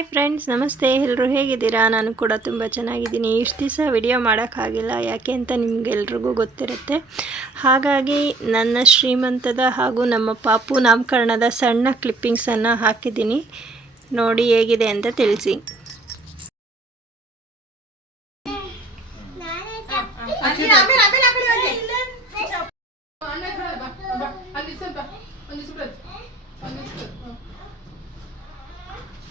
Hi friends ನಮಸ್ತೆ. ಎಲ್ಲರೂ ಹೇಗಿದ್ದೀರಾ? ನಾನು ಕೂಡ ತುಂಬ ಚೆನ್ನಾಗಿದ್ದೀನಿ. ಇಷ್ಟು ದಿವಸ ವಿಡಿಯೋ ಮಾಡೋಕ್ಕಾಗಿಲ್ಲ. ಯಾಕೆ ಅಂತ ನಿಮಗೆಲ್ರಿಗೂ ಗೊತ್ತಿರುತ್ತೆ. ಹಾಗಾಗಿ ನನ್ನ ಶ್ರೀಮಂತದ ಹಾಗೂ ನಮ್ಮ ಪಾಪು ನಾಮಕರಣದ ಸಣ್ಣ ಕ್ಲಿಪ್ಪಿಂಗ್ಸನ್ನು ಹಾಕಿದ್ದೀನಿ. ನೋಡಿ ಹೇಗಿದೆ ಅಂತ ತಿಳಿಸಿ ಅಲ್ಲಿ ಸ್ವಲ್ಪ ಒಂದು ಸ್ವಲ್ಪ ಒಂದು ಸ್ವಲ್ಪ ನಿಂತ್ಕೊಂಡ್ ತಗೊಳ್ಳೋ ಒಂದ ಚೆನ್ನಾಗಿ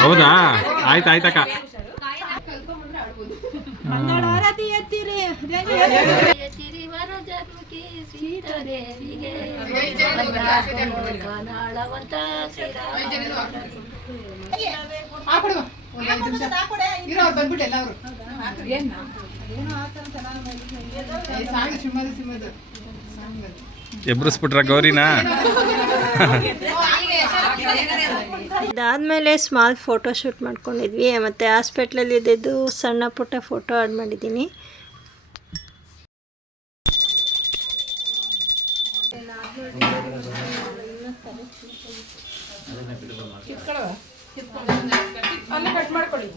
ಹೌದಾ? ಆಯ್ತು ಆಯ್ತಕ್ಕ ಬಂದ್ಬಿಟ್ಟು ಎಲ್ಲ ಅವರು ಸಾಂಗ್ ಗೌರಿನಾ? ಇದಾದಮೇಲೆ ಸ್ಮಾಲ್ ಫೋಟೋ ಶೂಟ್ ಮಾಡ್ಕೊಂಡಿದ್ವಿ. ಮತ್ತು ಹಾಸ್ಪಿಟ್ಲಲ್ಲಿ ಇದ್ದಿದ್ದು ಸಣ್ಣ ಪುಟ್ಟ ಫೋಟೋ ಆಡ್ ಮಾಡಿದ್ದೀನಿ. ಅಲ್ಲೇ ಕಟ್ ಮಾಡ್ಕೊಳ್ಳಿ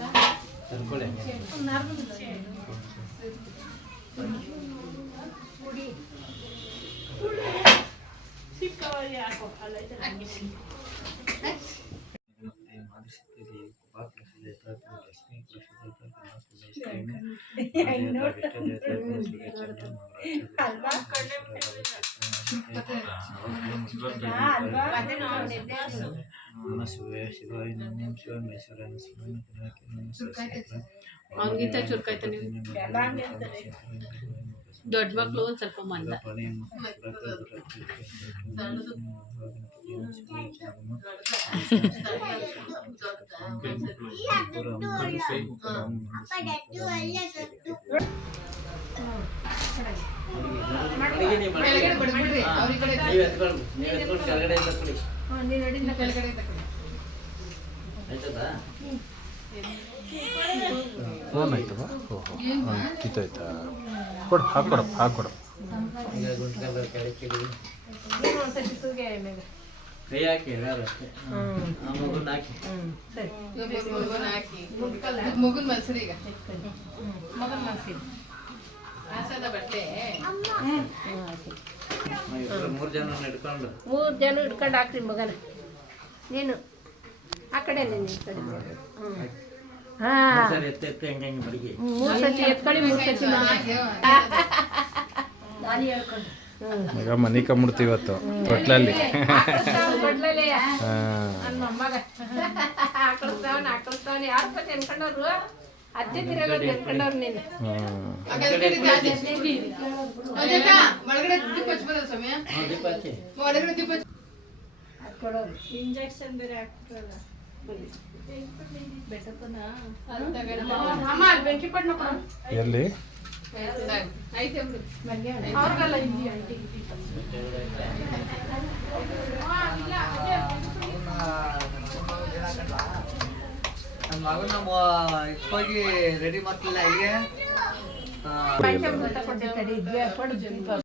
ಅವನಿಗಿಂತ ಚುರುಕಾಯ್ತು ನೀವು ದೊಡ್ಡ ನಮ ಶಿವ ಸ್ವಲ್ಪ ಮಂದ ಅವ್ರ ಈ ಕಡೆ ನೀವ್ ನೀವ್ ಎತ್ಕೊಂಡು ಕೆಳಗಡೆ ಇಂದ ಕೊಡಿ ಕೆಳಗಡೆ ಫೋನ್ ಆಯ್ತವ ಕಿತ್ತಾಯ್ತಾ ಕೊಡು ಹಾಕೊಡು ಹಾಕೊಡು. ಕೈ ಹಾಕಿ ಯಾರು ಅಷ್ಟೇ. ಆ ಮಗುನ್ ಹಾಕಿ. ಮಗುನ ಹಾಕಿ ಮಗುನ್ ಮಲ್ಸ್ರಿ. ಈಗ ಮಗನ್ ಮೂರು ಜನ ಹಿಡ್ಕೊಂಡು. ಮೂರು ಜನ ಹಿಡ್ಕೊಂಡು ಹಾಕ್ರಿ ಮಗನ. ನೀನು. ಆ ಕಡೆ ನೀನು ಈ ಕಡೆ ಹಾ. ಮೂರ್ ಸರಿ ಎತ್ತ ಎತ್ತ ಹೆಂಗೆ ಹೆಂಗೆ ಮಡಿಗೆ? ಮೂರ್ ಸತಿ ಎತ್ಕೊಳ್ಳಿ ಮೂರ್ ಸತಿ ಮನೆಗೆ. ಈಗ ಮನೆ ಕಮ್ಬಿಡ್ತು ಇವತ್ತು ತೊಟ್ಲಲ್ಲಿ. ಹಾಂ. ಮೊಮ್ಮಗ ಯಾರ ಅತ್ತೆ ನೀನು. ಒಳಗಡೆ ದೀಪ ಹಚ್ಬೋದ ಸಮಯ ಹ್ಞೂ ದೀಪ ಹಚ್ಚಿ. ಒಳಗಡೆ ದೀಪ ಹಚ್ಚಿ. ಅಮ್ಮ ಅಲ್ಲಿ ಬೆಂಕಿ ಪಟ್ನ ಕೊಡು. ಎಲ್ಲಿ? ಐತೆ ಬಿಡು. ಅವ್ರಿಗೆಲ್ಲ ಇಲ್ಲಿ ನಮ್ಮ ಮಗನ ಹೋಗಿ? ರೆಡಿ ಮಾಡ್ತಿಲ್ಲ ಇಲ್ಲಿಗೆ